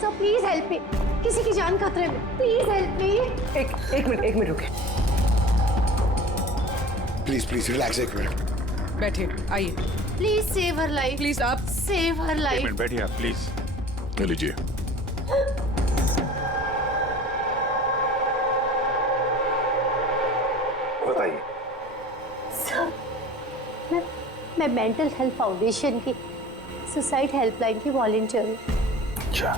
Sir please help me, किसी की जान खतरे में, प्लीज हेल्प मी। एक मिनट रुके। प्लीज रिलैक्स, एक मिनट बैठिए, आइए। Please save her life, please आप सेव हर एक लाइफ। मिनट बैठिए आप प्लीज। ले लीजिए। बताइए। सर मैं मेंटल हेल्थ फाउंडेशन की सुसाइड हेल्पलाइन की वॉलंटियर हूँ। अच्छा।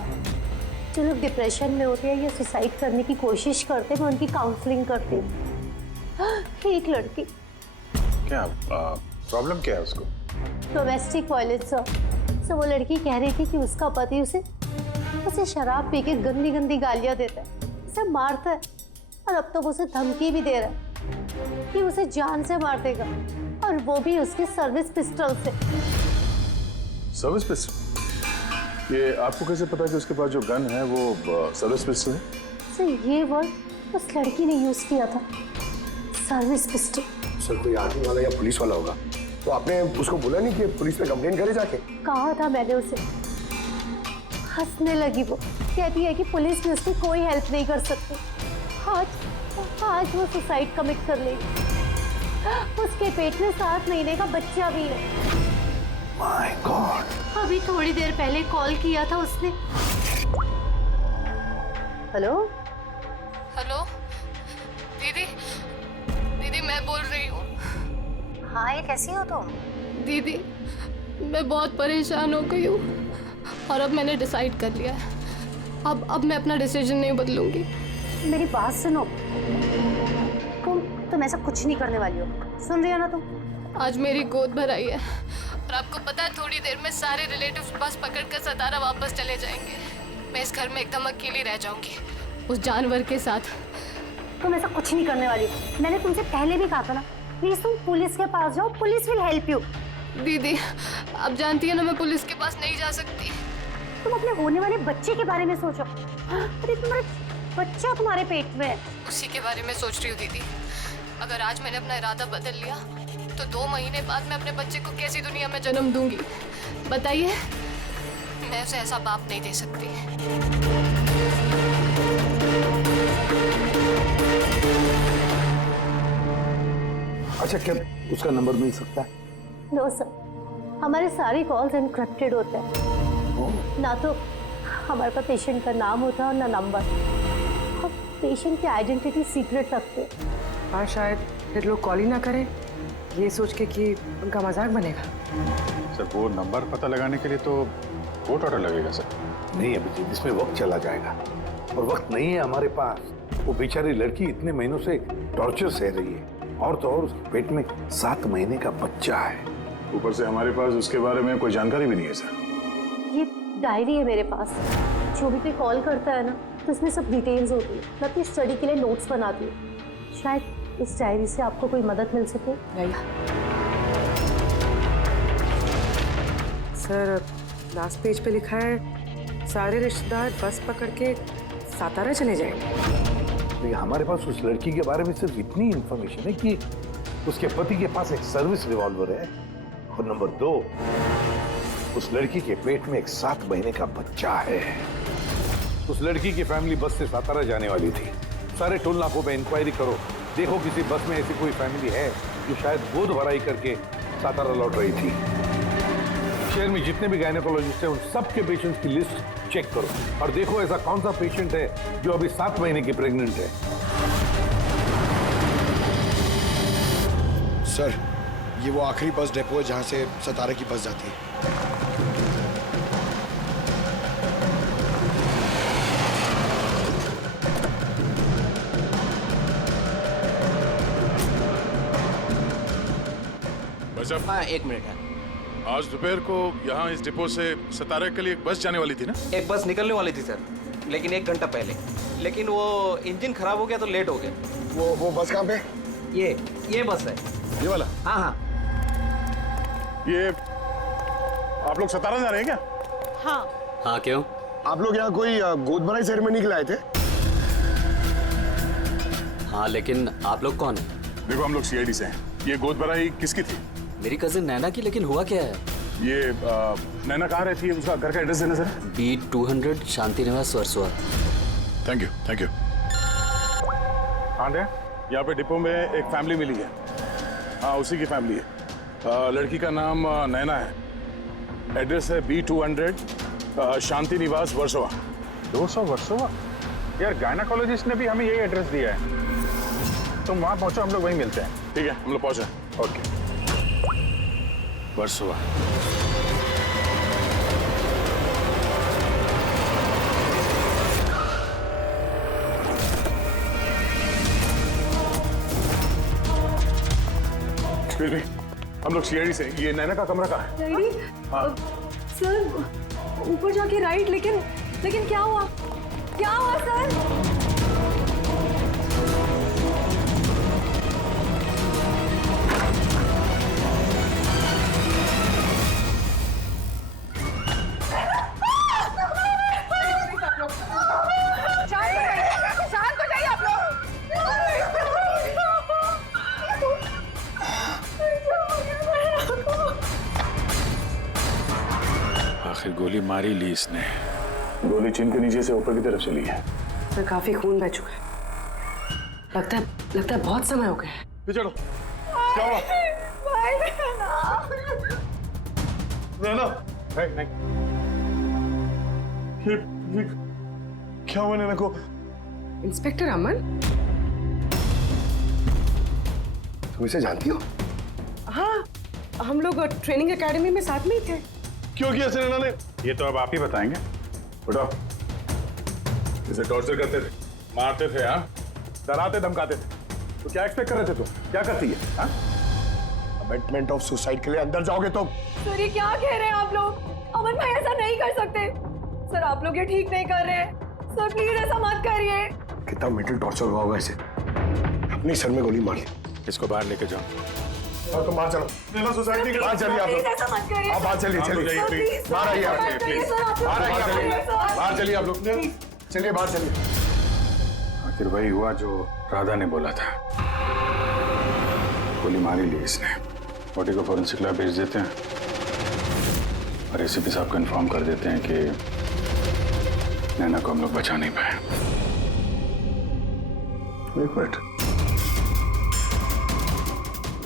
जो लोग डिप्रेशन में होते हैं या सुसाइड करने की कोशिश करते हैं, मैं उनकी काउंसलिंग करती हूँ। एक लड़की, क्या प्रॉब्लम क्या है उसको? Domestic violence sir. वो लड़की कह रही थी कि उसका पति उसे शराब पी के गंदी गंदी गालियां देता है, उसे मारता है, और अब तो वो उसे धमकी भी दे रहा है कि उसे जान से मार देगा, और वो भी उसके सर्विस पिस्टल से। Service pistol? ये आपको कैसे पता कि उसके पास जो गन है वो सर्विस पिस्टल है? सर ये वर्ड उस लड़की ने यूज किया था, सर्विस पिस्टल। सर कोई आर्मी वाला या पुलिस वाला होगा, तो आपने उसको बोला नहीं कि पुलिस में कंप्लेंट करे जाके? कहा था मैंने उसे। हंसने लगी वो, कहती है कि पुलिस भी उसकी कोई हेल्प नहीं कर सकती। आज वो सुसाइड कमिट कर लेगी। उसके पेट में 7 महीने का बच्चा भी है। My God. अभी थोड़ी देर पहले कॉल किया था उसने। हेलो हेलो दीदी मैं बोल रही हूँ। हाँ, ये कैसी हो तुम? दीदी मैं बहुत परेशान हो गई हूँ, और अब मैंने डिसाइड कर लिया है। अब मैं अपना डिसीजन नहीं बदलूंगी। मेरी बात सुनो, तुम ऐसा कुछ नहीं करने वाली हो, सुन रही हो ना तुम? आज मेरी गोद भर आई है, और आपको पता है थोड़ी देर में सारे रिलेटिव्स बस पकड़कर सतारा वापस चले जाएंगे। मैं इस घर में एकदम अकेली रह जाऊंगी, उस जानवर के साथ। तुम ऐसा कुछ नहीं करने वाली हो, मैंने तुमसे पहले भी कहा था ना। प्लीज तुम पुलिस के पास जाओ, पुलिस विल हेल्प यू। दीदी आप जानती है ना मैं पुलिस के पास नहीं जा सकती। तुम अपने होने वाले बच्चे के बारे में सोचो। अरे तुम्हारे बच्चा तुम्हारे पेट में है। उसी के बारे में सोच रही हूँ दीदी। अगर आज मैंने अपना इरादा बदल लिया तो 2 महीने बाद मैं अपने बच्चे को कैसी दुनिया में जन्म दूंगी बताइए। मैं उसे ऐसा बाप नहीं दे सकती। अच्छा, क्या उसका नंबर मिल सकता है? नो सर, हमारे सारे कॉल्स एनक्रिप्टेड होते हैं। ना तो हमारे पास पेशेंट का नाम होता है और ना नंबर। हम पेशेंट की आइडेंटिटी सीक्रेट रखते हैं। हाँ, शायद फिर लोग कॉल ही ना करें, ये सोच के कि उनका मजाक बनेगा। सर वो नंबर पता लगाने के लिए तो कोर्ट ऑर्डर लगेगा सर। नहीं अभिजीत, इसमें वक्त चला जाएगा, और वक्त नहीं है हमारे पास। वो बेचारी लड़की इतने महीनों से टॉर्चर सह रही है, और तो और उसके पेट में 7 महीने का बच्चा है। ऊपर से हमारे पास उसके बारे में कोई जानकारी भी नहीं है सर। ये डायरी है मेरे पास, जो भी कोई कॉल करता है ना तो इसमें सब डिटेल्स होती है। मैं अपनी स्टडी के लिए नोट्स बनाती हूँ, शायद इस डायरी से आपको कोई मदद मिल सके। नहीं सर, लास्ट पेज पे लिखा है सारे रिश्तेदार बस पकड़ के सातारा चले जाएंगे। हमारे पास उस लड़की के बारे में सिर्फ इतनी इंफॉर्मेशन है कि उसके पति के पास एक सर्विस रिवॉल्वर है, और नंबर 2, उस लड़की के पेट में एक 7 महीने का बच्चा है। उस लड़की की फैमिली बस से सातारा जाने वाली थी। सारे टोल नाकों पे इंक्वायरी करो, देखो किसी बस में ऐसी कोई फैमिली है जो शायद गोद भराई करके सातारा लौट रही थी। शहर में जितने भी गायनेकोलॉजिस्ट हैं उन सबके पेशेंट्स की लिस्ट चेक करो, और देखो ऐसा कौन सा पेशेंट है जो अभी 7 महीने की प्रेग्नेंट है। सर, ये वो आखिरी बस डिपो है जहां से सतारा की बस जाती है। हाँ, 1 मिनट है। आज दोपहर को यहाँ इस डिपो से सतारा के लिए एक बस जाने वाली थी ना? एक बस निकलने वाली थी सर, लेकिन 1 घंटा पहले। लेकिन वो इंजन खराब हो गया तो लेट हो गया। वो बस कहाँ पे? ये बस है। ये वाला? हाँ हाँ। ये आप लोग सतारा जा रहे हैं क्या? हाँ क्यों? आप लोग यहाँ कोई गोद भराई सेरेमनी के लिए आए थे? हाँ, लेकिन आप लोग कौन हैं? देखो हम लोग CID से हैं। ये गोद भराई किसकी थी? मेरी कजिन नैना की, लेकिन हुआ क्या है? ये नैना कहाँ रहती है, उसका घर का एड्रेस देना sir. B200 Shanti Niwas Versova. Thank you, thank you. आंटे, यहाँ पे डिपो में एक फैमिली मिली है। हाँ, उसी की फैमिली है। लड़की का नाम नैना है। एड्रेस है B200 शांति निवास वर्सोवा। 200 वर्सोवा? यार गायनाकोलॉजिस्ट ने भी हमें यही एड्रेस दिया है। तुम वहां पहुंचो, हम लोग वहीं मिलते हैं। ठीक है, हम लोग पहुंचे। ओके। वर्सोवा। फिर भी हम लोग सीआईडी से। ये नैना का कमरा कहाँ है? हाँ। सर ऊपर जाके राइट, लेकिन क्या हुआ? क्या हुआ सर? आखिर गोली मारी ली इसने। गोली चिन के नीचे से ऊपर की तरफ चली है। सर काफी खून बह चुका है। लगता है बहुत समय हो गया है। चलो, क्या हुआ? नैना, नहीं। ये क्या हुआ नैना को? इंस्पेक्टर अमन, तुम इसे जानती हो? हाँ, हम लोग ट्रेनिंग एकेडमी में साथ में ही थे। क्यों किया ऐसे नैना ने? ये तो अब आप ही बताएंगे। उठाओ। इसे टॉर्चर करते थे, मारते थे, हाँ, डराते धमकाते थे। तो क्या एक्सपेक्ट कर रहे थे तुम? क्या करती है? हाँ? अबेटमेंट ऑफ सुसाइड के लिए अंदर जाओगे तो? सर ये क्या कह रहे हैं आप लोग? अमन भाई ऐसा नहीं कर सकते। सर आप लोग ये ठीक नहीं कर रहे हैं। सर प्लीज ऐसा मत करिए। कितना मेंटल टॉर्चर हुआ होगा इसे। अपनी सर में गोली मारी। इसको बाहर लेके जाओ। और तुम बाहर चलो। नैना सुसाइड नहीं कर। बाहर चलिए आप प्लीज लोग। ऐसा मत करिए। आप बाहर चलिए, सर, चलिए। प्लीज। बाहर आइए आप, मत करिए सर, आप लोग बाहर मत चलिए। करिए सर। बाहर चलिए आप लोग। चलिए बाहर चलिए। आखिर वही हुआ जो राधा ने बोला था। गोली मारी ली इसने। बॉडी को फॉरेंसिक लैब भेज देते हैं और एसीपी साहब को इन्फॉर्म कर देते हैं कि नैना को हम लोग बचा नहीं पाए। एक मिनट,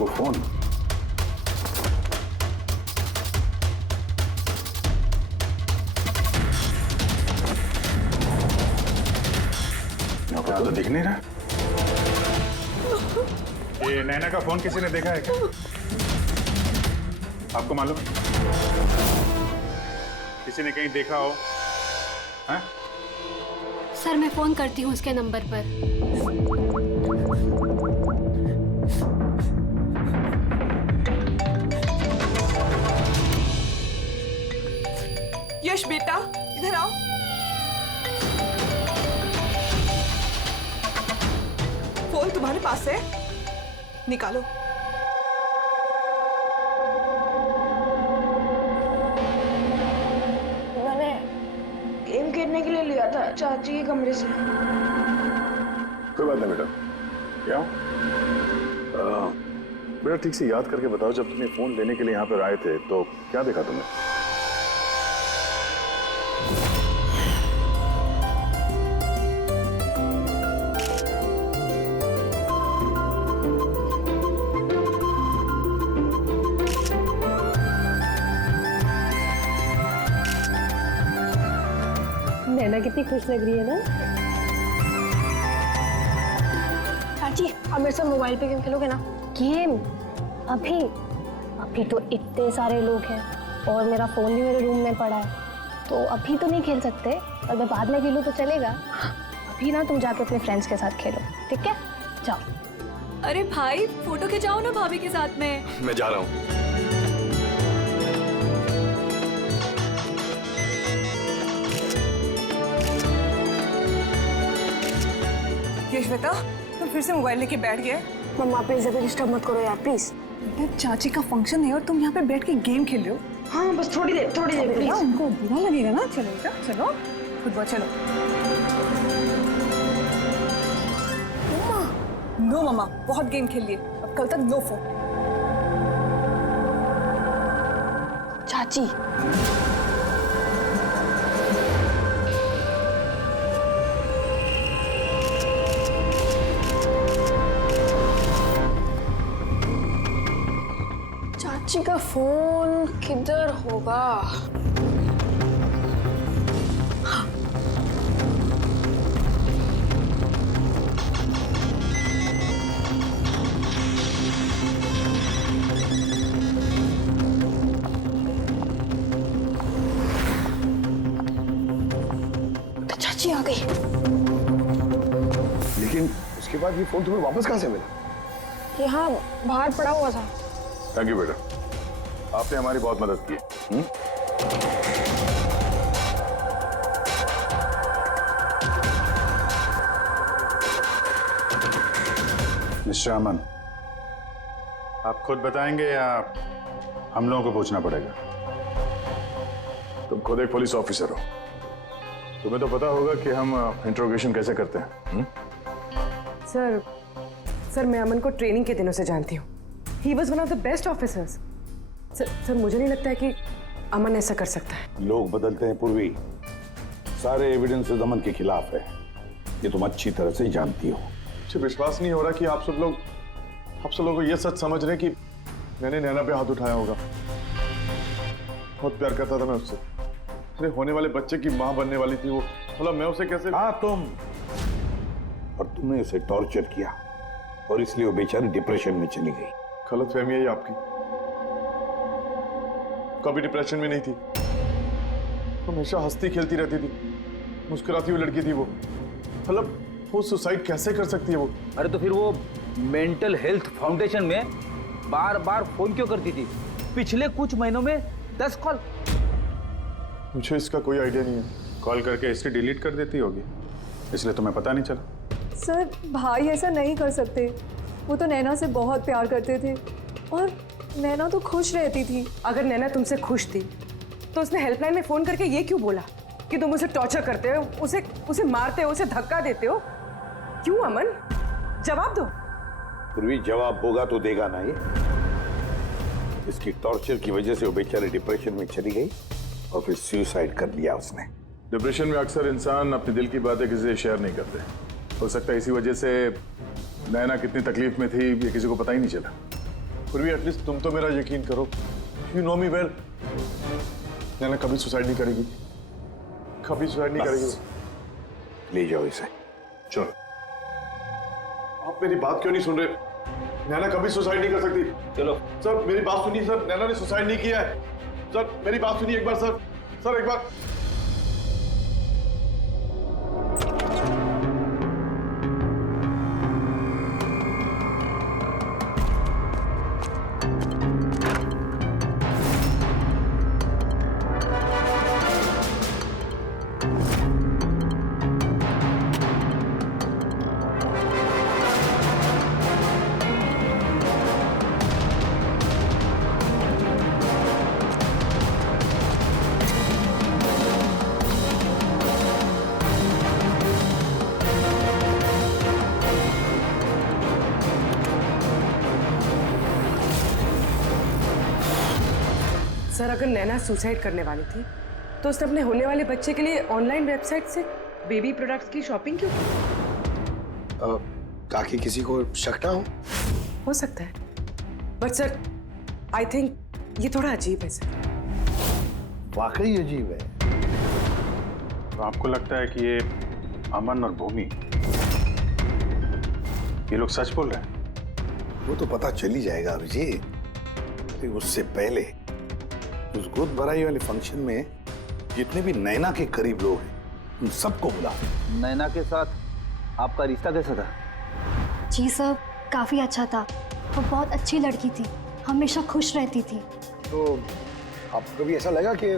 वो फोन। यहाँ तो दिख नहीं रहा। ये नैना का फोन किसी ने देखा है क्या? आपको मालूम है? किसी ने कहीं देखा हो? हैं? सर मैं फोन करती हूँ उसके नंबर पर। यश बेटा इधर आओ। फोन तुम्हारे पास है, निकालो। मैंने गेम खेलने के लिए लिया था चाची के कमरे से। कोई बात नहीं बेटा। क्या बेटा ठीक से याद करके बताओ, जब तुमने फोन लेने के लिए यहाँ पर आए थे तो क्या देखा तुमने? नैना कितनी खुश लग रही है ना। चाची अब मेरे साथ मोबाइल पे गेम खेलोगे ना? गेम? अभी अभी तो इतने सारे लोग हैं और मेरा फोन भी मेरे रूम में पड़ा है, तो अभी तो नहीं खेल सकते। और मैं बाद में खेलूँ तो चलेगा। अभी ना तुम जाके अपने फ्रेंड्स के साथ खेलो, ठीक है? जाओ। अरे भाई फोटो खिंचाओ ना भाभी के साथ में। मैं जा रहा हूँ। यश बेटा तुम फिर से मोबाइल लेके बैठ गए। मम्मा प्लीज अभी डिस्टर्ब मत करो यार प्लीज। चाची का फंक्शन है और तुम यहाँ पे बैठ के गेम खेल रहे हो। हाँ बस थोड़ी देर प्लीज। उनको बुरा लगेगा ना। चलो बेटा चलो, फुटबॉल चलो। नो मम्मा बहुत गेम खेल लिए, अब कल तक नो फोन। चाची। चाची का फोन किधर होगा? चाची आ गई। लेकिन उसके बाद ये फोन तुम्हें वापस कहाँ से मिला? यहाँ बाहर पड़ा हुआ था। थैंक यू बेटा, आपने हमारी बहुत मदद की। मिस्टर अमन, आप खुद बताएंगे या हम लोगों को पूछना पड़ेगा? तुम खुद एक पुलिस ऑफिसर हो, तुम्हें तो पता होगा कि हम इंट्रोगेशन कैसे करते हैं। सर मैं अमन को ट्रेनिंग के दिनों से जानती हूँ। He was one of the best officers. Sir मुझे नहीं लगता है कि अमन ऐसा कर सकता है। लोग बदलते हैं पूर्वी, सारे एविडेंसेस अमन के खिलाफ है, ये तुम अच्छी तरह से जानती हो। मुझे विश्वास नहीं हो रहा कि आप सब लोग को ये सच समझ रहे हैं कि मैंने नैना पे हाथ उठाया होगा। बहुत प्यार करता था मैं उससे। अरे होने वाले बच्चे की मां बनने वाली थी वो, मतलब मैं उसे कैसे। हाँ तुम, और तुमने उसे टॉर्चर किया और इसलिए वो बेचारी डिप्रेशन में चली गई। गलतफहमी है ये आपकी, कभी डिप्रेशन में नहीं थी, हमेशा हंसती खेलती रहती थी, मुस्कुराती हुई लड़की थी वो। मतलब वो सुसाइड कैसे कर सकती है वो? अरे तो फिर वो मेंटल हेल्थ फाउंडेशन में बार बार फोन क्यों करती थी? पिछले कुछ महीनों में 10 कॉल। मुझे इसका कोई आइडिया नहीं है। कॉल करके हिस्ट्री डिलीट कर देती होगी, इसलिए तुम्हें पता नहीं चला। सर भाई ऐसा नहीं कर सकते, वो तो नैना से बहुत प्यार करते थे और नैना तो खुश रहती थी। अगर नैना तुमसे खुश थी तो उसने हेल्पलाइन में फोन करके ये क्यों बोला कि तुम उसे टॉर्चर करते हो, उसे मारते हो, उसे धक्का देते हो? क्यों अमन? जवाब दो। पूर्वी जवाब होगा तो देगा ना ये। इसकी टॉर्चर की वजह से वो बेचारी डिप्रेशन में चली गई और फिर सुसाइड कर लिया उसने। डिप्रेशन में अक्सर इंसान अपने दिल की बातें किसी से शेयर नहीं करते। हो सकता है इसी वजह से नैना कितनी तकलीफ में थी ये किसी को पता ही नहीं चला। फिर भी एटलीस्ट तुम तो मेरा यकीन करो, यू नो मी वेल। नैना कभी सुसाइड नहीं करेगी, कभी सुसाइड नहीं करेगी। ले जाओ इसे। चलो, आप मेरी बात क्यों नहीं सुन रहे? नैना कभी सुसाइड नहीं कर सकती। चलो सर मेरी बात सुनिए सर, नैना ने सुसाइड नहीं किया है। सर मेरी बात सुनिए एक बार सर, सर एक बार। सर अगर नैना सुसाइड करने वाली थी तो उसने अपने होने वाले बच्चे के लिए ऑनलाइन वेबसाइट से बेबी प्रोडक्ट्स की शॉपिंग क्यों की? ताकि किसी को शक ना हो सकता है, बट सर आई थिंक ये थोड़ा अजीब है सर। वाकई अजीब है। तो आपको लगता है कि ये अमन और भूमि ये लोग सच बोल रहे हैं? वो तो पता चल ही जाएगा अभिजीत। उससे पहले उस गोद भराई वाले फंक्शन में जितने भी नैना के करीब लोग हैं उन सबको बुला। नैना के साथ आपका रिश्ता कैसा था? जी सर, काफ़ी अच्छा था। वो बहुत अच्छी लड़की थी, हमेशा खुश रहती थी। तो आपको कभी ऐसा लगा कि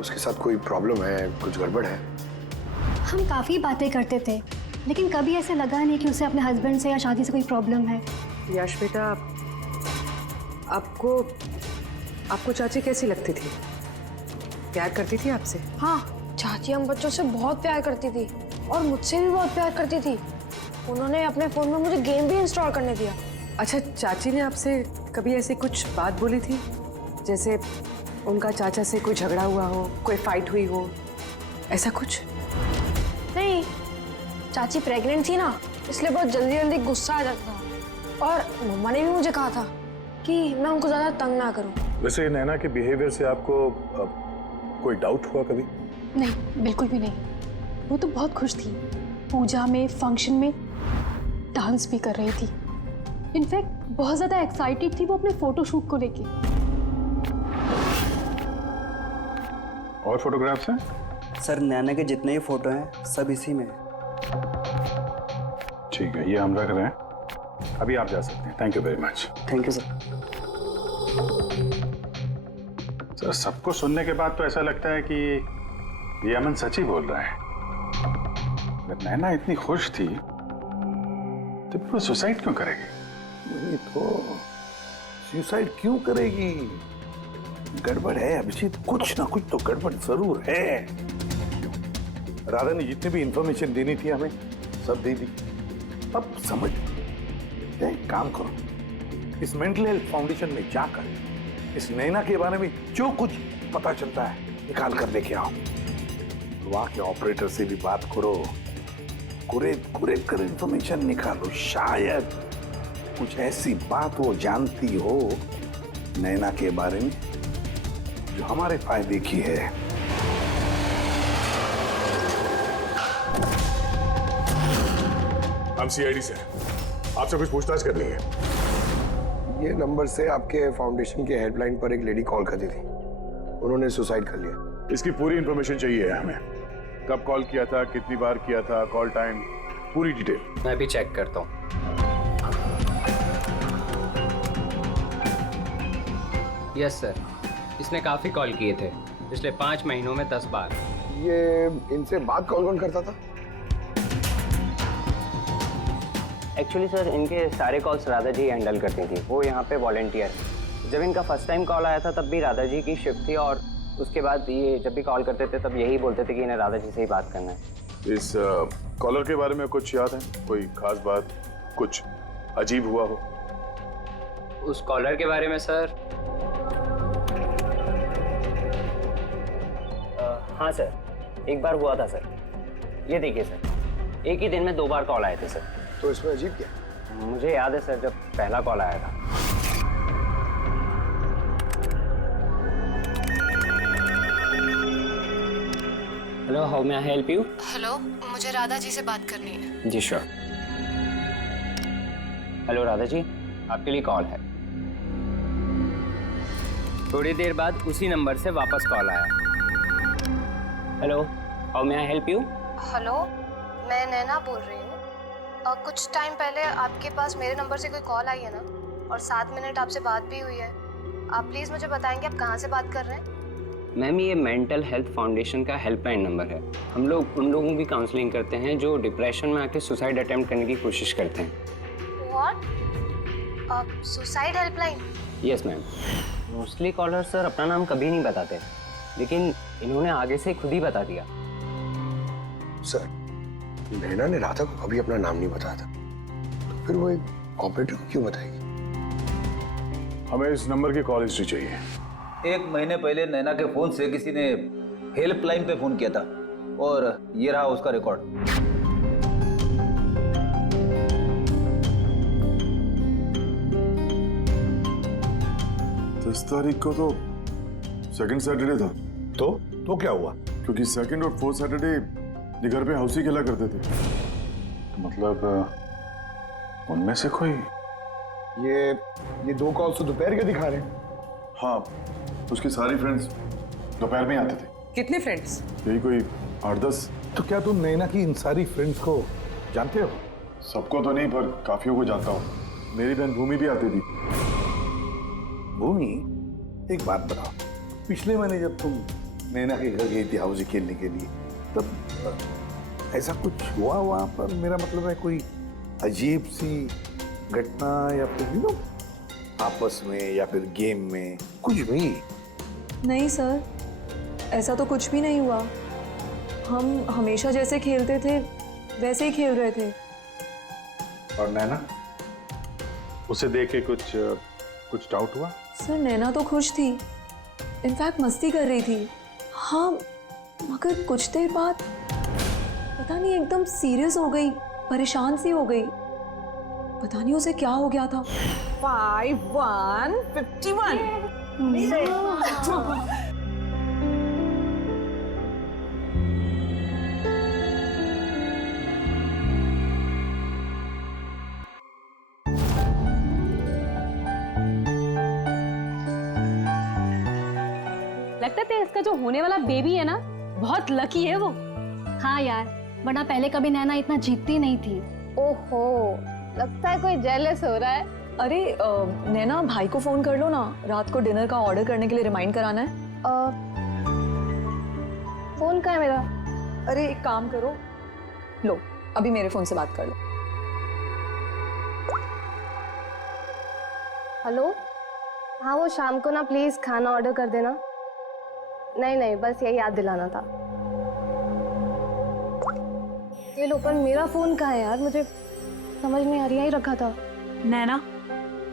उसके साथ कोई प्रॉब्लम है, कुछ गड़बड़ है? हम काफ़ी बातें करते थे, लेकिन कभी ऐसे लगा नहीं कि उसे अपने हस्बैंड से या शादी से कोई प्रॉब्लम है। यश बेटा, आपको चाची कैसी लगती थी? प्यार करती थी आपसे? हाँ, चाची हम बच्चों से बहुत प्यार करती थी और मुझसे भी बहुत प्यार करती थी। उन्होंने अपने फोन में मुझे गेम भी इंस्टॉल करने दिया। अच्छा, चाची ने आपसे कभी ऐसी कुछ बात बोली थी जैसे उनका चाचा से कोई झगड़ा हुआ हो, कोई फाइट हुई हो, ऐसा कुछ? नहीं, चाची प्रेग्नेंट थी ना, इसलिए बहुत जल्दी जल्दी गुस्सा आ जाता था। और मम्मा ने भी मुझे कहा था कि मैं उनको ज़्यादा तंग ना करूं। वैसे नैना के बिहेवियर से आपको कोई डाउट हुआ कभी? नहीं, बिल्कुल भी नहीं। वो तो बहुत खुश थी, पूजा में, फंक्शन में डांस भी कर रही थी। इनफैक्ट बहुत ज़्यादा एक्साइटेड थी वो अपने फोटोशूट को लेके। और फोटोग्राफ्स हैं? सर नैना के जितने ही फोटो हैं सब इसी में। ठीक है, ये हम रख रहे हैं। अभी आप जा सकते हैं। Thank you very much. Thank you sir. Sir, सबको सुनने के बाद तो ऐसा लगता है कि ये अमन सच ही बोल रहा है। अगर नैना इतनी खुश थी तो वो सुसाइड क्यों करेगी? नहीं तो सुसाइड क्यों करेगी? गड़बड़ है अभिजीत, कुछ ना कुछ तो गड़बड़ जरूर है। राधा ने जितनी भी इंफॉर्मेशन देनी थी हमें सब दे दी। अब समझ एक काम करो, इस मेंटल हेल्थ फाउंडेशन में जाकर इस नैना के बारे में जो कुछ पता चलता है निकाल कर लेके आओ। वहां के ऑपरेटर से भी बात करो, कुरेद कर इंफॉर्मेशन निकालो। शायद कुछ ऐसी बात वो जानती हो नैना के बारे में जो हमारे फायदे की है। हम सीआईडी से आपसे कुछ पूछताछ करनी है। ये नंबर से आपके फाउंडेशन के हेल्पलाइन पर एक लेडी कॉल करती थी, उन्होंने सुसाइड कर लिया। इसकी पूरी इंफॉर्मेशन चाहिए हमें। कब कॉल किया था, कितनी बार किया था, कॉल टाइम, पूरी डिटेल। मैं भी चेक करता हूँ। यस सर, इसने काफ़ी कॉल किए थे पिछले 5 महीनों में 10 बार। ये इनसे बात कौन कौन करता था? एक्चुअली सर इनके सारे कॉल्स राधा जी हैंडल करती थी, वो यहाँ पे वॉलंटियर। जब इनका फर्स्ट टाइम कॉल आया था तब भी राधा जी की शिफ्ट थी, और उसके बाद ये जब भी कॉल करते थे तब यही बोलते थे कि इन्हें राधा जी से ही बात करना है। इस कॉलर के बारे में कुछ याद है? कोई खास बात, कुछ अजीब हुआ हो? उस कॉलर के बारे में सर, हाँ सर, एक बार हुआ था सर। ये देखिए सर, एक ही दिन में 2 बार कॉल आए थे सर। तो इसमें अजीब क्या? मुझे याद है सर, जब पहला कॉल आया था। Hello, how may I help you? Hello, मुझे राधा जी से बात करनी है। जी श्योर। हेलो राधा जी, आपके लिए कॉल है। थोड़ी देर बाद उसी नंबर से वापस कॉल आया। Hello, how may I help you? Hello, मैं नैना बोल रही हूँ। कुछ टाइम पहले आपके पास मेरे नंबर से कोई कॉल आई है ना, और 7 मिनट आपसे बात भी हुई है। आप प्लीज़ मुझे बताएंगे आप कहाँ से बात कर रहे हैं? मैम, ये मेंटल हेल्थ फाउंडेशन का हेल्पलाइन नंबर है। हम लोग उन लोगों की काउंसलिंग करते हैं जो डिप्रेशन में आके सुसाइड अटेम्प्ट करने की कोशिश करते हैं। What? Suicide helpline? Yes ma'am. Mostly caller sir अपना नाम कभी नहीं बताते, लेकिन इन्होंने आगे से खुद ही बता दिया। सर, नैना ने राधा को कभी अपना नाम नहीं बताया था, तो फिर वो एक ऑपरेटर को क्यों बताएगी? हमें इस नंबर की कॉल हिस्ट्री चाहिए। 1 महीने पहले नैना के फोन से किसी ने हेल्पलाइन पे फोन किया था, और ये रहा उसका रिकॉर्ड। 10 तारीख को तो सेकंड सैटरडे था। तो क्या हुआ? क्योंकि सेकंड और 4th सैटरडे ये घर पे हाउसी खेला करते थे। तो मतलब उनमें से कोई? ये 2 कॉल्स तो दोपहर के दिखा रहे हैं। हाँ, उसकी सारी फ्रेंड्स दोपहर में आते थे। कितने फ्रेंड्स? यही कोई 8-10। तो क्या तुम नैना की इन सारी फ्रेंड्स को जानते हो? सबको तो नहीं, पर काफियों को जानता हूँ। मेरी बहन भूमि भी आती थी। भूमि, एक बात बताओ, पिछले महीने जब तुम नैना के घर गई थी हाउसी खेलने के लिए, तब ऐसा कुछ हुआ वहां पर? मेरा मतलब है कोई अजीब सी घटना, या फिर आपस में, या फिर गेम में, कुछ भी? नहीं सर, ऐसा तो कुछ भी नहीं हुआ। हम हमेशा जैसे खेलते थे वैसे ही खेल रहे थे। और नैना, उसे देख के कुछ डाउट हुआ? सर नैना तो खुश थी, इनफैक्ट मस्ती कर रही थी। हाँ, मगर कुछ देर बाद पता नहीं एकदम सीरियस हो गई, परेशान सी हो गई। पता नहीं उसे क्या हो गया था। 5151 लगता है इसका जो होने वाला बेबी है ना, बहुत लकी है वो। हाँ यार, वरना पहले कभी नैना इतना जीतती नहीं थी। ओहो, लगता है कोई जेलस हो रहा है। अरे नैना, भाई को फोन कर लो ना, रात को डिनर का ऑर्डर करने के लिए रिमाइंड कराना है। फोन कहाँ है मेरा? अरे एक काम करो, लो अभी मेरे फोन से बात कर लो। हेलो, हाँ वो शाम को ना प्लीज खाना ऑर्डर कर देना। नहीं, बस यही याद दिलाना था। ये लो, पर मेरा फोन कहाँ है यार, मुझे समझ नहीं आ रही। यही रखा था। नैना,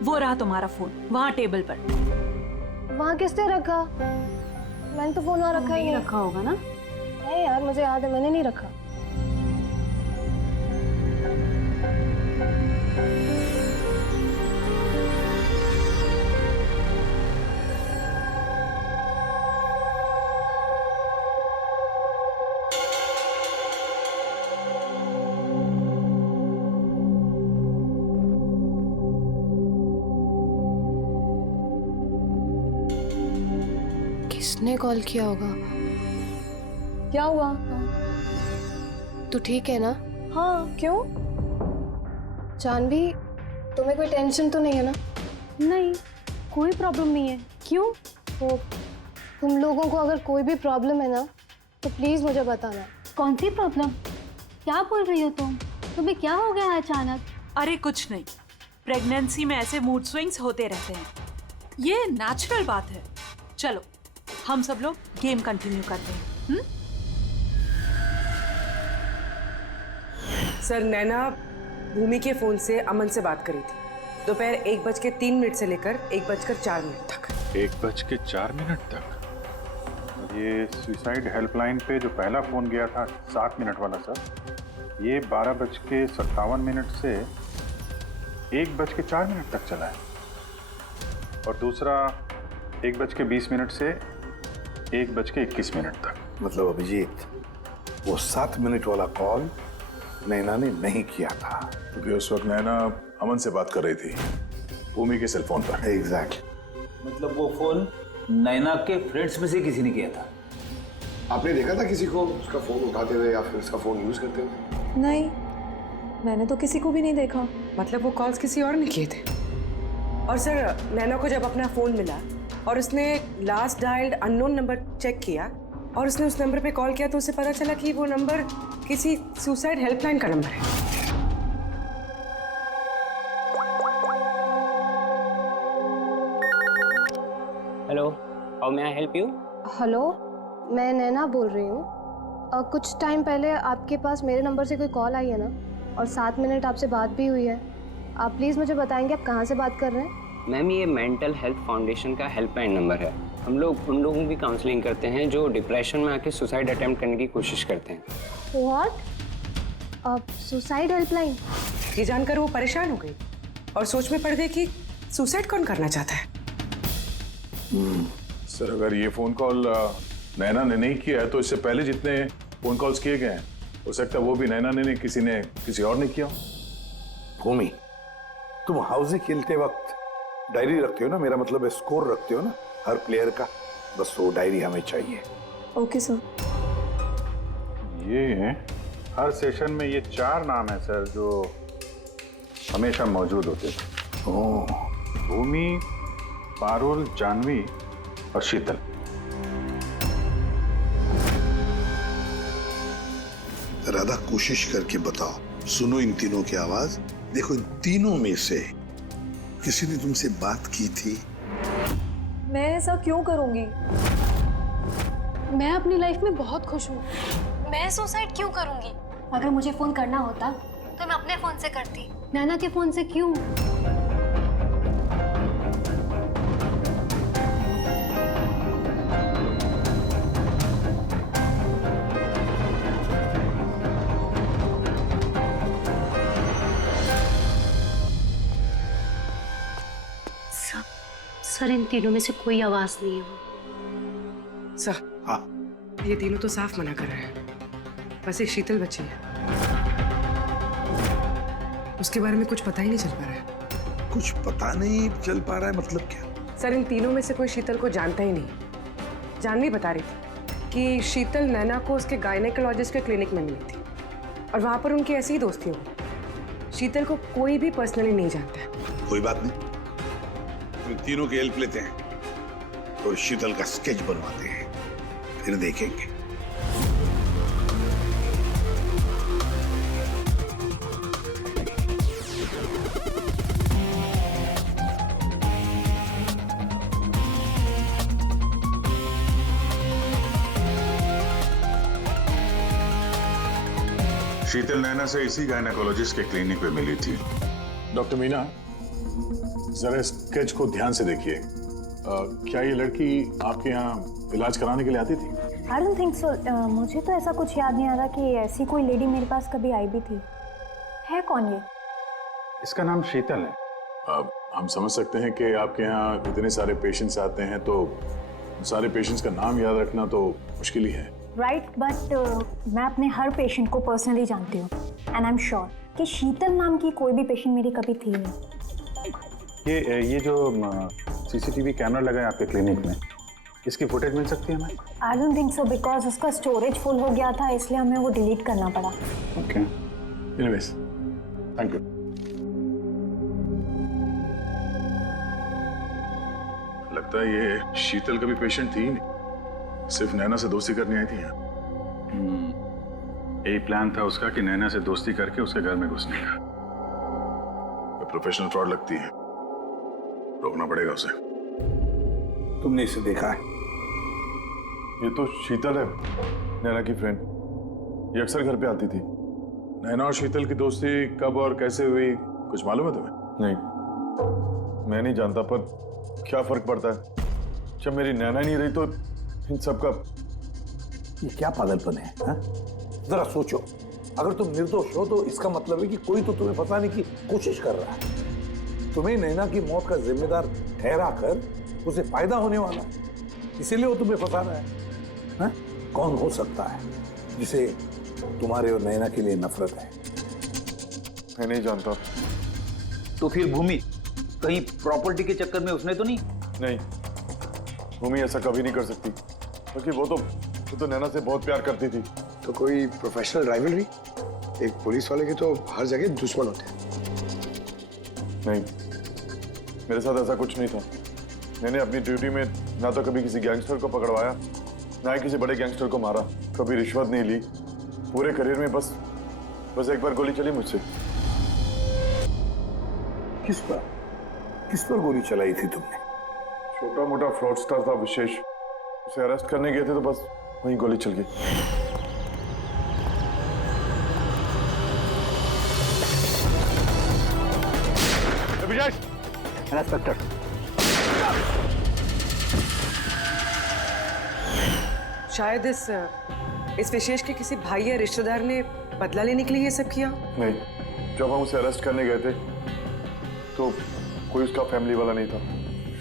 वो रहा तुम्हारा फोन वहाँ टेबल पर। वहाँ किसने रखा? मैंने तो फोन वहाँ रखा ही नहीं। रखा होगा ना? नहीं यार, मुझे याद है मैंने नहीं रखा। किसने कॉल किया होगा? क्या हुआ? तू ठीक है ना? हाँ, क्यों? जानवी, तुम्हें कोई टेंशन तो नहीं है ना? नहीं, कोई प्रॉब्लम नहीं है। क्यों? तो तुम लोगों को अगर कोई भी प्रॉब्लम है ना, तो प्लीज मुझे बताना। कौन सी प्रॉब्लम? क्या बोल रही हो तुम? तुम्हें क्या हो गया अचानक? अरे कुछ नहीं, प्रेगनेंसी में ऐसे मूड स्विंग्स होते रहते हैं, ये नेचुरल बात है। चलो हम सब लोग गेम कंटिन्यू करते हैं। सर, नैना भूमि के फोन से अमन से बात करी थी दोपहर 1:03 से लेकर 1:04 तक। 1:04 तक? ये सुसाइड हेल्पलाइन पे जो पहला फोन गया था 7 मिनट वाला सर, ये 12:57 से 1:04 तक चला है, और दूसरा 1:20 से 1:21 तक। मतलब अभिजीत, वो 7 मिनट वाला कॉल नैना ने नहीं किया था, क्योंकि उस वक्त नैना अमन से बात कर रही थी भूमि के सेल फोन पर। एग्जैक्टली। मतलब वो फोन नैना के फ्रेंड्स में से किसी ने किया था? आपने देखा था किसी को उसका फोन उठाते हुए या फिर उसका फोन यूज करते हुए? नहीं, मैंने तो किसी को भी नहीं देखा। मतलब वो कॉल्स किसी और ने किए थे। और सर, नैना को जब अपना फोन मिला और उसने last dialled unknown number check किया और उसने उस नंबर पे कॉल किया, तो उसे पता चला कि वो नंबर किसी सुसाइड हेल्पलाइन का नंबर है। Hello, how may I help you? Hello, मैं नैना बोल रही हूँ। कुछ टाइम पहले आपके पास मेरे नंबर से कोई कॉल आई है ना, और 7 मिनट आपसे बात भी हुई है। आप प्लीज़ मुझे बताएंगे आप कहाँ से बात कर रहे हैं? मैम, ये मेंटल हेल्थ फाउंडेशन का हेल्पलाइन नंबर है। हम लोग उन लोगों की काउंसलिंग करते हैं जो डिप्रेशन में आके सुसाइड अटेम्प्ट करने की कोशिश करते हैं। व्हाट? Suicide helpline? ये जानकर वो परेशान हो गई और सोच में पड़ गई कि सुसाइड कौन करना चाहता है। सर, अगर ये फोन कॉल नैना ने नहीं किया है, तो इससे पहले जितने फोन कॉल्स किए गए हैं, हो सकता है वो भी नैना ने नहीं, किसी और ने किया। भूमि, तुम हाउसी खेलते वक्त डायरी रखते हो ना? मेरा मतलब है स्कोर रखते हो ना हर प्लेयर का? बस वो डायरी हमें चाहिए। Okay sir. ये हर सेशन में ये 4 नाम है सर जो हमेशा मौजूद होते थे। भूमि, पारुल, जानवी और शीतल। राधा, कोशिश करके बताओ। सुनो इन तीनों की आवाज। देखो, इन तीनों में से किसी ने तुमसे बात की थी? मैं ऐसा क्यों करूंगी? मैं अपनी लाइफ में बहुत खुश हूँ। मैं सुसाइड क्यों करूंगी? अगर मुझे फोन करना होता तो मैं अपने फोन से करती, नैना के फोन से क्यों? सर इन तीनों में से कोई आवाज नहीं है। सर हाँ ये तीनों तो साफ मना कर रहे हैं, बस एक शीतल बची है, उसके बारे में कुछ पता ही नहीं चल पा रहा है। कुछ पता नहीं चल पा रहा है मतलब क्या? सर इन तीनों में से कोई शीतल को जानता ही नहीं। जानवी बता रही थी कि शीतल नैना को उसके गायनेकोलॉजिस्ट के क्लिनिक में मिली थी और वहां पर उनकी ऐसी ही दोस्ती हुई। शीतल को कोई भी पर्सनली नहीं जानता है। कोई बात नहीं, इन तीनों की हेल्प लेते हैं और शीतल का स्केच बनवाते हैं, फिर देखेंगे। शीतल नैना से इसी गायनेकोलॉजिस्ट के क्लिनिक पे मिली थी। डॉक्टर मीना, जरा स्केच को ध्यान से देखिए। क्या ये लड़की आपके यहाँ इलाज कराने के लिए आती थी? I don't think so. मुझे तो ऐसा कुछ याद नहीं आ रहा कि ऐसी कोई लेडी मेरे पास कभी आई भी थी। है कौन ये? इसका नाम शीतल है। अब हम समझ सकते हैं कि आपके यहाँ इतने सारे पेशेंट्स आते हैं तो सारे पेशेंट्स का नाम याद रखना तो मुश्किल ही है। राइट, बट मैं अपने हर पेशेंट को पर्सनली जानती हूँ एंड आई एम श्योर कि शीतल नाम की कोई भी पेशेंट मेरी कभी थी नहीं। ये जो सीसीटीवी कैमरा लगा है आपके क्लिनिक में, इसकी फुटेज मिल सकती है हमें? I don't think so because उसका स्टोरेज फुल हो गया था, इसलिए हमें वो डिलीट करना पड़ा। Okay, anyways, thank you. लगता है ये शीतल कभी पेशेंट थी ही नहीं, सिर्फ नैना से दोस्ती करने आई थी यहाँ। यही प्लान था उसका कि नैना से दोस्ती करके उसके घर में घुसने का। प्रोफेशनल फ्रॉड लगती है, रोकना पड़ेगा उसे। तुमने इसे देखा है? ये तो शीतल है, नैना की फ्रेंड। ये अक्सर घर पे आती थी। नैना और शीतल की दोस्ती कब और कैसे हुई, कुछ मालूम है तुम्हें? नहीं, मैं नहीं जानता, पर क्या फर्क पड़ता है? जब मेरी नैना नहीं रही तो इन सब का ये क्या पागलपन है हा? जरा सोचो, अगर तुम निर्दोष हो तो इसका मतलब है कि कोई तो तुम्हें फंसाने की कोशिश कर रहा है। तुम्हें नैना की मौत का जिम्मेदार ठहरा कर उसे फायदा होने वाला है, इसीलिए वो तुम्हें फंसा रहा है हा? कौन हो सकता है जिसे तुम्हारे और नैना के लिए नफरत है? मैं नहीं जानता। तो फिर भूमि कहीं प्रॉपर्टी के चक्कर में उसने तो नहीं? नहीं, भूमि ऐसा कभी नहीं कर सकती, क्योंकि वो तो नैना से बहुत प्यार करती थी। तो कोई प्रोफेशनल राइवलरी? एक पुलिस वाले के तो हर जगह दुश्मन होते हैं। नहीं, मेरे साथ ऐसा कुछ नहीं था। मैंने अपनी ड्यूटी में ना तो कभी किसी गैंगस्टर को पकड़वाया, ना ही किसी बड़े गैंगस्टर को मारा, कभी रिश्वत नहीं ली। पूरे करियर में बस एक बार गोली चली मुझसे। किस पर गोली चलाई थी तुमने? छोटा मोटा फ्रॉडस्टर था विशेष, उसे अरेस्ट करने गए थे तो बस वहीं गोली चल गई। इंस्पेक्टर, शायद इस विशेष के किसी भाई या रिश्तेदार ने बदला लेने के लिए ये सब किया। नहीं, जब हम उसे अरेस्ट करने गए थे तो कोई उसका फैमिली वाला नहीं था,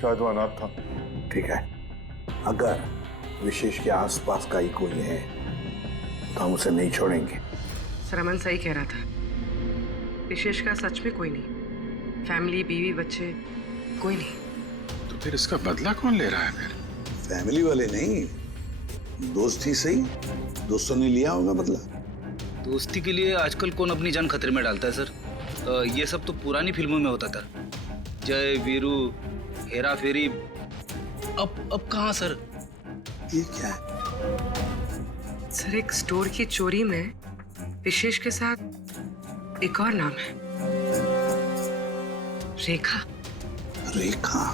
शायद वो अनाथ था। ठीक है, अगर विशेष के आसपास का ही कोई है तो हम उसे नहीं छोड़ेंगे। सर अमन सही कह रहा था, विशेष का सच में कोई नहीं, फैमिली, बीवी, बच्चे, कोई नहीं। तो फिर इसका बदला कौन ले रहा है फिर? फैमिली वाले नहीं, दोस्त ही सही। दोस्तों ने लिया होगा बदला। दोस्ती के लिए आजकल कौन अपनी जान खतरे में डालता है सर? ये सब तो पुरानी फिल्मों में होता था, जय वीरू, हेरा फेरी। अब कहाँ सर? ये क्या है? सर एक स्टोर की चोरी में विशेष के साथ एक और नाम है, रेखा। रेखा?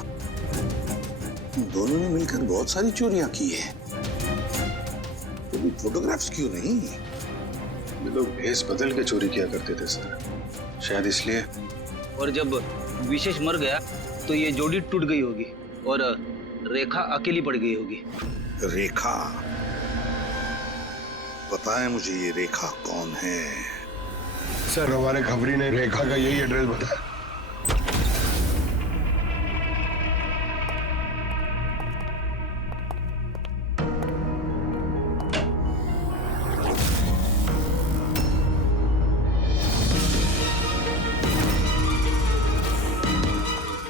दोनों ने मिलकर बहुत सारी चोरियां की है। फोटोग्राफ्स क्यों नहीं? ये लोग भेस बदल के चोरी किया करते थे सर, शायद इसलिए। और जब विशेष मर गया तो ये जोड़ी टूट गई होगी और रेखा अकेली पड़ गई होगी। रेखा? पता है मुझे ये रेखा कौन है। सर हमारे खबरी ने रेखा का यही एड्रेस बताया।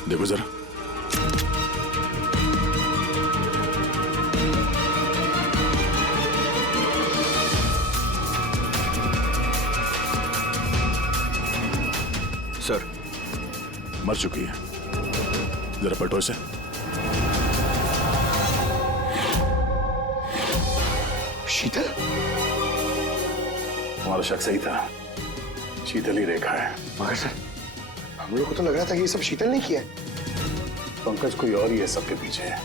देखो जरा। सर, मर चुकी है। जरा पलटो इसे। शीतल? हमारा शक सही था, शीतल ही रेखा है। मगर सर, हम लोग को तो लग रहा था कि ये सब शीतल ने किया है। पंकज कोई और ही है सबके पीछे है।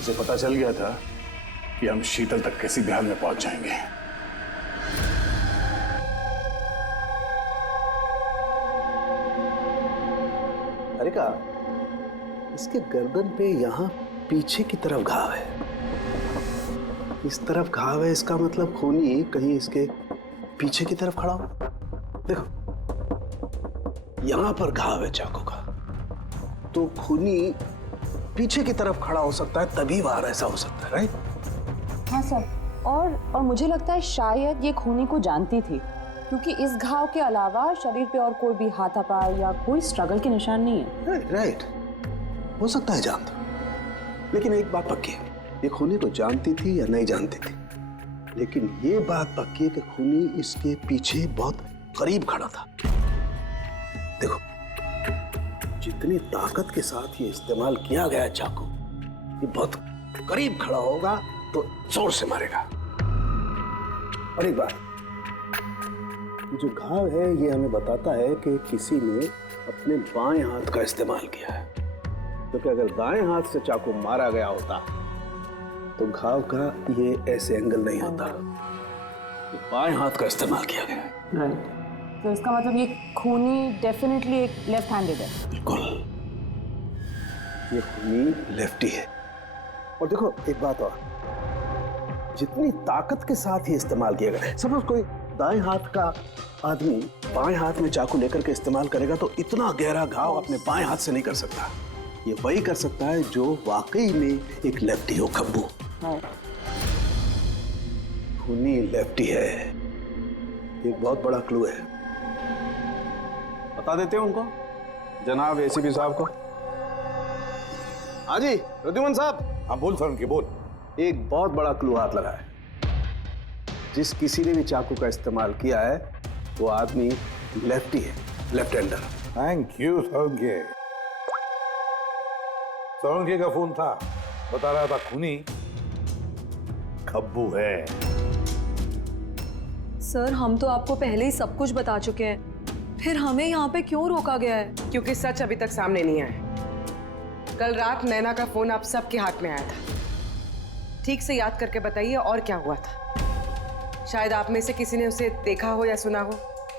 उसे पता चल गया था कि हम शीतल तक किसी भी हाल में पहुंच जाएंगे। अरे का इसके गर्दन पे यहाँ पीछे की तरफ घाव है, इस तरफ घाव है, इसका मतलब खूनी कहीं इसके पीछे की तरफ खड़ा हो। देखो यहाँ पर घाव है चाकू का, तो खूनी पीछे की तरफ खड़ा हो सकता है, तभी वार ऐसा हो सकता है, राइट? हाँ सर, और मुझे लगता है शायद ये खूनी को जानती थी, क्योंकि इस घाव के अलावा शरीर पे और कोई भी हाथापाई या कोई स्ट्रगल के निशान नहीं है। राइट, हो सकता है जानती, लेकिन एक बात पक्की है, ये खूनी को जानती थी या नहीं जानती थी, लेकिन ये बात पक्की है कि खूनी इसके पीछे बहुत करीब खड़ा था। देखो जितनी ताकत के साथ ये इस्तेमाल किया गया चाकू, ये बहुत करीब खड़ा होगा तो जोर से मारेगा। और एक बात, जो घाव है ये हमें बताता है कि किसी ने अपने बाएं हाथ का इस्तेमाल किया है, क्योंकि अगर दाएं हाथ से चाकू मारा गया होता तो घाव का ये ऐसे एंगल नहीं होता। ये बाएं हाथ का इस्तेमाल किया गया है। राइट, तो इसका मतलब ये खूनी डेफिनेटली एक लेफ्ट हैंडेड है। बिल्कुल, ये खूनी लेफ्टी है। और देखो एक बात और, जितनी ताकत के साथ ही इस्तेमाल किया गया है, सपोज कोई दाएं हाथ का आदमी बाएं हाथ में चाकू लेकर के इस्तेमाल करेगा तो इतना गहरा घाव अपने बाएं हाथ से नहीं कर सकता। ये वही कर सकता है जो वाकई में एक लेफ्टी हो, खब्बू। खूनी लेफ्टी है, एक बहुत बड़ा क्लू है। बता देते हैं उनको, जनाब एसीपी साहब को। हाँ जी प्रद्युमन साहब। हाँ बोल सर, उनके बोल। एक बहुत बड़ा क्लू हाथ लगा है। जिस किसी ने भी चाकू का इस्तेमाल किया है वो आदमी लेफ्टी है, left hander. Thank you Solanke. Solanke का फोन था, बता रहा था खूनी खब्बू है। सर हम तो आपको पहले ही सब कुछ बता चुके हैं, फिर हमें यहाँ पे क्यों रोका गया है? क्योंकि सच अभी तक सामने नहीं आया। कल रात नैना का फोन आप सबके हाथ में आया था। ठीक से याद करके बताइए और क्या हुआ था। शायद आप में से किसी ने उसे देखा हो या सुना हो,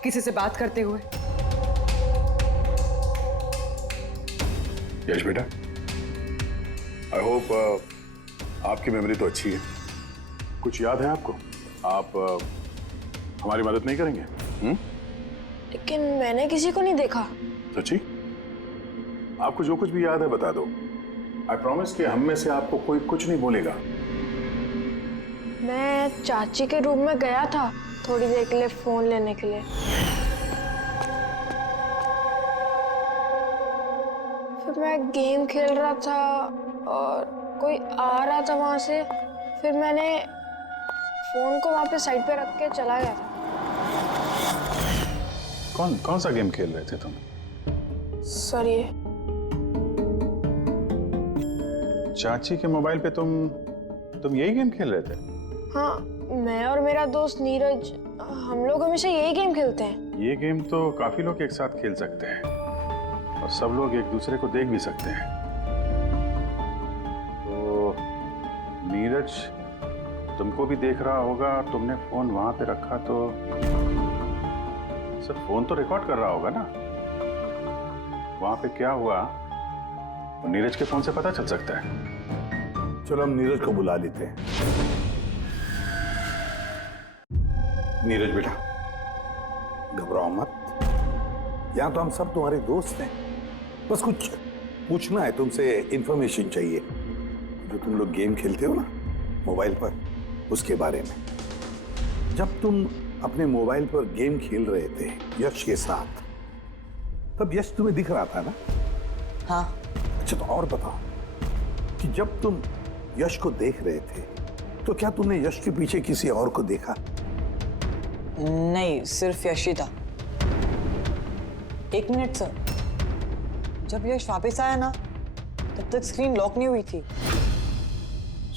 किसी से बात करते हुए। यश बेटा, आई होप आपकी मेमोरी तो अच्छी है, कुछ याद है आपको? आप हमारी मदद नहीं करेंगे? लेकिन मैंने किसी को नहीं देखा। सच्ची? आपको जो कुछ भी याद है बता दो। आई प्रॉमिस कि हम में से आपको कोई कुछ नहीं बोलेगा। मैं चाची के रूम में गया था थोड़ी देर के लिए फोन लेने के लिए, फिर मैं गेम खेल रहा था और कोई आ रहा था वहां से, फिर मैंने फोन को वहां पे साइड पे रख के चला गया था। कौन सा गेम खेल रहे थे तुम? सर ये चाची के मोबाइल पे तुम यही गेम खेल रहे थे? हाँ, मैं और मेरा दोस्त नीरज, हम लोग हमेशा यही गेम खेलते हैं। ये गेम तो काफी लोग एक साथ खेल सकते हैं और सब लोग एक दूसरे को देख भी सकते हैं। तो नीरज तुमको भी देख रहा होगा, तुमने फोन वहां पे रखा तो सर फोन तो रिकॉर्ड कर रहा होगा ना, वहां पे क्या हुआ तो नीरज के फोन से पता चल सकता है। चलो हम नीरज को बुला लेते हैं। नीरज बेटा, घबराओ मत, यहां तो हम सब तुम्हारे दोस्त हैं। बस कुछ पूछना है तुमसे, इंफॉर्मेशन चाहिए। जो तुम लोग गेम खेलते हो ना मोबाइल पर, उसके बारे में। जब तुम अपने मोबाइल पर गेम खेल रहे थे यश के साथ, तब यश तुम्हें दिख रहा था ना? हाँ। अच्छा तो और बताओ कि जब तुम यश को देख रहे थे तो क्या तुमने यश के पीछे किसी और को देखा? नहीं, सिर्फ यश ही था। 1 मिनट सर, जब यश वापस आया ना तब तक स्क्रीन लॉक नहीं हुई थी।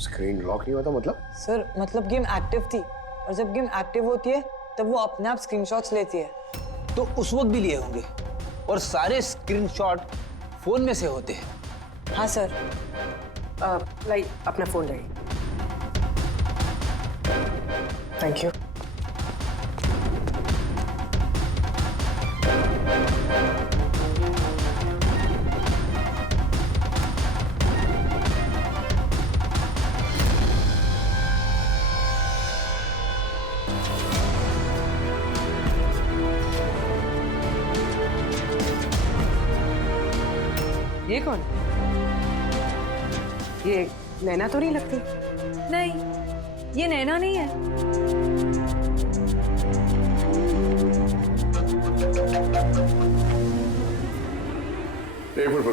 स्क्रीन लॉक नहीं हुआ था मतलब? सर मतलब गेम एक्टिव थी, और जब गेम एक्टिव होती है तब वो अपने आप स्क्रीनशॉट्स लेती है। तो उस वक्त भी लिए होंगे, और सारे स्क्रीनशॉट फोन में से होते हैं। हाँ सर। लाई अपना फोन लाइए। Thank you. ये कौन? ये नैना तो नहीं लगती? नहीं, ये नैना नहीं है। एक मिनट पर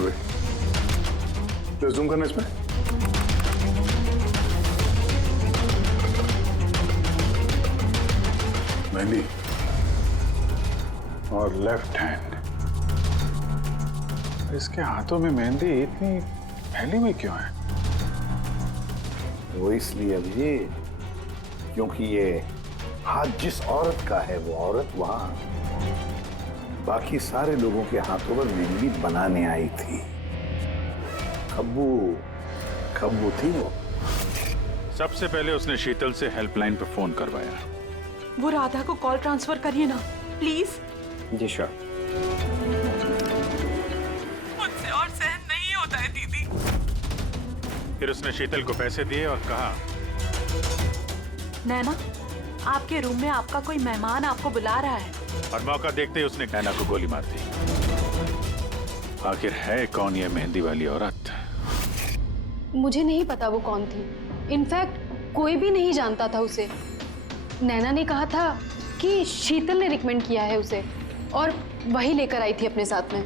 प्लीज जूम करना इसमें। मेहंदी और लेफ्ट हैंड। इसके हाथों में मेहंदी इतनी फैली हुई क्यों है? वो इसलिए अभी क्योंकि ये हाथ जिस औरत का है वो औरत वहां बाकी सारे लोगों के हाथों पर मेहंदी बनाने आई थी। खब्बू थी वो। सबसे पहले उसने शीतल से हेल्पलाइन पर फोन करवाया। वो राधा को कॉल ट्रांसफर करिए ना प्लीज। Ji sure. मुझसे और सहन नहीं होता है दीदी। फिर उसने शीतल को पैसे दिए और कहा, नैना आपके रूम में आपका कोई मेहमान आपको बुला रहा है। और मौका देखते ही उसने नैना को गोली मार दी। आखिर है कौन ये मेहंदी वाली औरत? मुझे नहीं पता वो कौन थी। इनफैक्ट कोई भी नहीं जानता था उसे। नैना ने कहा था कि शीतल ने रिकमेंड किया है उसे, और वही लेकर आई थी अपने साथ में।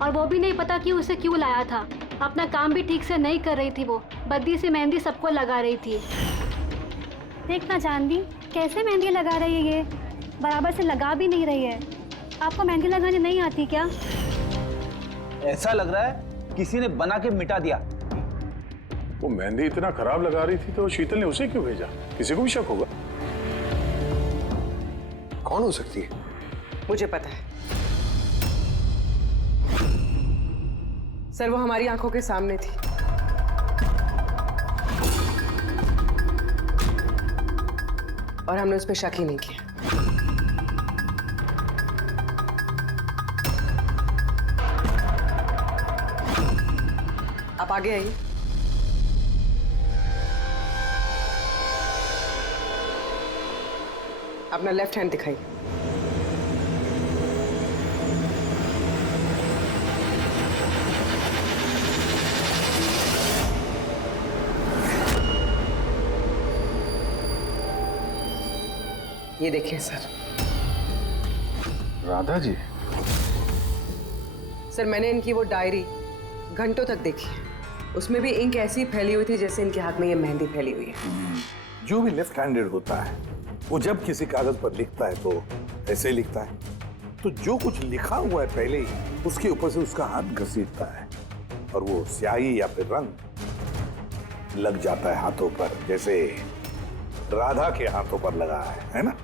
और वो भी नहीं पता कि उसे क्यों लाया था। अपना काम भी ठीक से नहीं कर रही थी वो, बद्दी से मेहंदी सबको लगा रही थी। देखना चांदी कैसे मेहंदी लगा रही है, ये बराबर से लगा भी नहीं रही है। आपको मेहंदी लगाने नहीं आती क्या? ऐसा लग रहा है किसी ने बना के मिटा दिया। वो मेहंदी इतना खराब लगा रही थी तो शीतल ने उसे क्यों भेजा? किसी को भी शक होगा। कौन हो सकती है? मुझे पता है सर, वो हमारी आंखों के सामने थी। और हमने उस पर शक ही नहीं किया। आप आगे आइए। अपना लेफ्ट हैंड दिखाइए। ये देखिए सर। राधा जी? सर मैंने इनकी वो डायरी घंटों तक देखी है। उसमें भी इंक ऐसी फैली हुई थी जैसे इनके हाथ में ये मेहंदी फैली हुई है। जो भी लेफ्ट हैंडेड होता है वो जब किसी कागज पर लिखता है तो ऐसे ही लिखता है। तो जो कुछ लिखा हुआ है पहले ही उसके ऊपर से उसका हाथ घसीटता है और वो स्याही या फिर रंग लग जाता है हाथों पर, जैसे राधा के हाथों पर लगा है ना?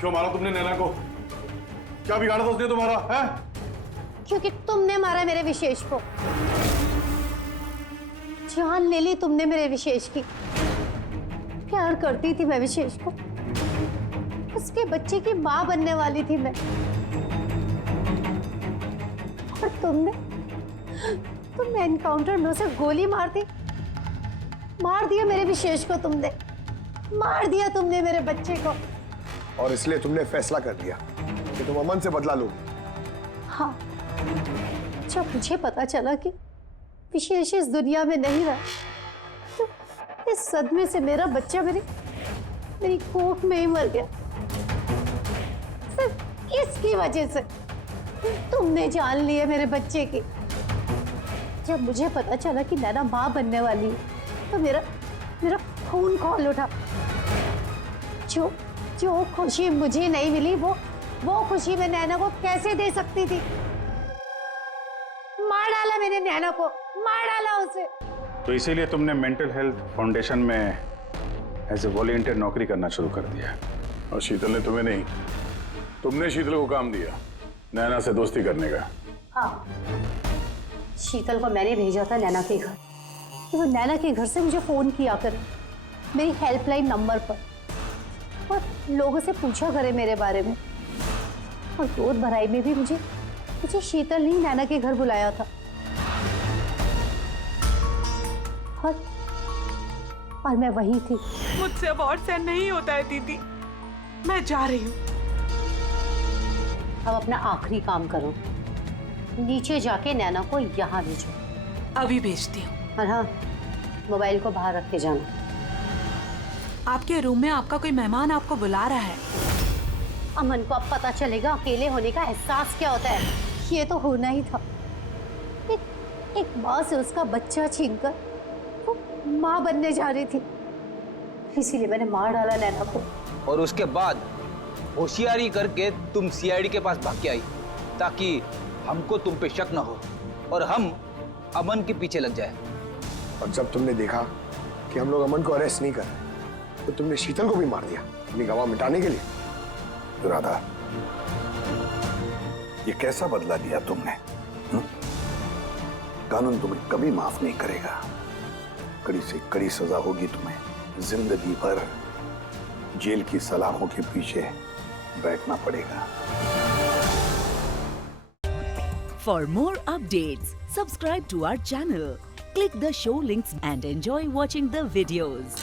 क्यों मारा तुमने नैना को? क्या बिगाड़ा था उसने तुम्हारा? है? क्योंकि तुमने मारा मेरे विशेष को। जान ले ली तुमने मेरे विशेष की। प्यार करती थी मैं विशेष को, उसके बच्चे की मां बनने वाली थी मैं। और तुमने एनकाउंटर में उसे गोली मार दिया मेरे विशेष को। तुमने मार दिया तुमने मेरे बच्चे को। और इसलिए तुमने फैसला कर लिया कि तुम अमन से बदला लोगे? हाँ, जब मुझे पता चला कि विशेष इस दुनिया में नहीं रहा तो इस सदमे से मेरा बच्चा मेरी कोख में ही मर गया। सिर्फ इसकी वजह से तुमने जान ली है मेरे बच्चे की। जब मुझे पता चला कि नैना माँ बनने वाली है तो मेरा मेरा खून खौल उठा। जो जो खुशी मुझे नहीं मिली वो खुशी मैं नैना को कैसे दे सकती थी। मार डाला मैंने नैना को, मार डाला उसे। तो इसीलिए तुमने मेंटल हेल्थ फाउंडेशन में एज ए वॉलंटियर नौकरी करना शुरू कर दिया। और शीतल ने तुम्हें नहीं, तुमने शीतल को काम दिया नैना से दोस्ती करने का। हाँ, शीतल को मैंने भेजा था नैना के घर कि वो नैना के घर से मुझे फोन किया करे मेरी हेल्पलाइन नंबर पर और लोगों से पूछा करे मेरे बारे में। और गोद भराई में भी मुझे शीतल ने नैना के घर बुलाया था। और मैं वही थी। मुझसे अब और सहन नहीं होता है दीदी, मैं जा रही हूँ। अब अपना आखिरी काम करो, नीचे जाके नैना को यहाँ भेजो। अभी भेजती हूँ। और हाँ, मोबाइल को बाहर रख के जाना। आपके रूम में आपका कोई मेहमान आपको बुला रहा है। अमन को अब पता चलेगा अकेले होने का एहसास क्या होता है। ये तो होना ही था। एक माँ से उसका बच्चा छीनकर वो माँ बनने जा रही थी, इसीलिए मैंने मार डाला नैना को। और उसके बाद होशियारी करके तुम सीआईडी के पास भाग के आई ताकि हमको तुम पे शक न हो और हम अमन के पीछे लग जाए। और जब तुमने देखा कि हम लोग अमन को अरेस्ट नहीं कर रहे तो तुमने शीतल को भी मार दिया अपनी गवाह मिटाने के लिए। राधा, ये कैसा बदला लिया तुमने? कानून तुम्हें कभी माफ नहीं करेगा। कड़ी से कड़ी सजा होगी तुम्हें। जिंदगी भर जेल की सलाखों के पीछे बैठना पड़ेगा। For more updates, subscribe to our channel, click the show links and enjoy watching the videos.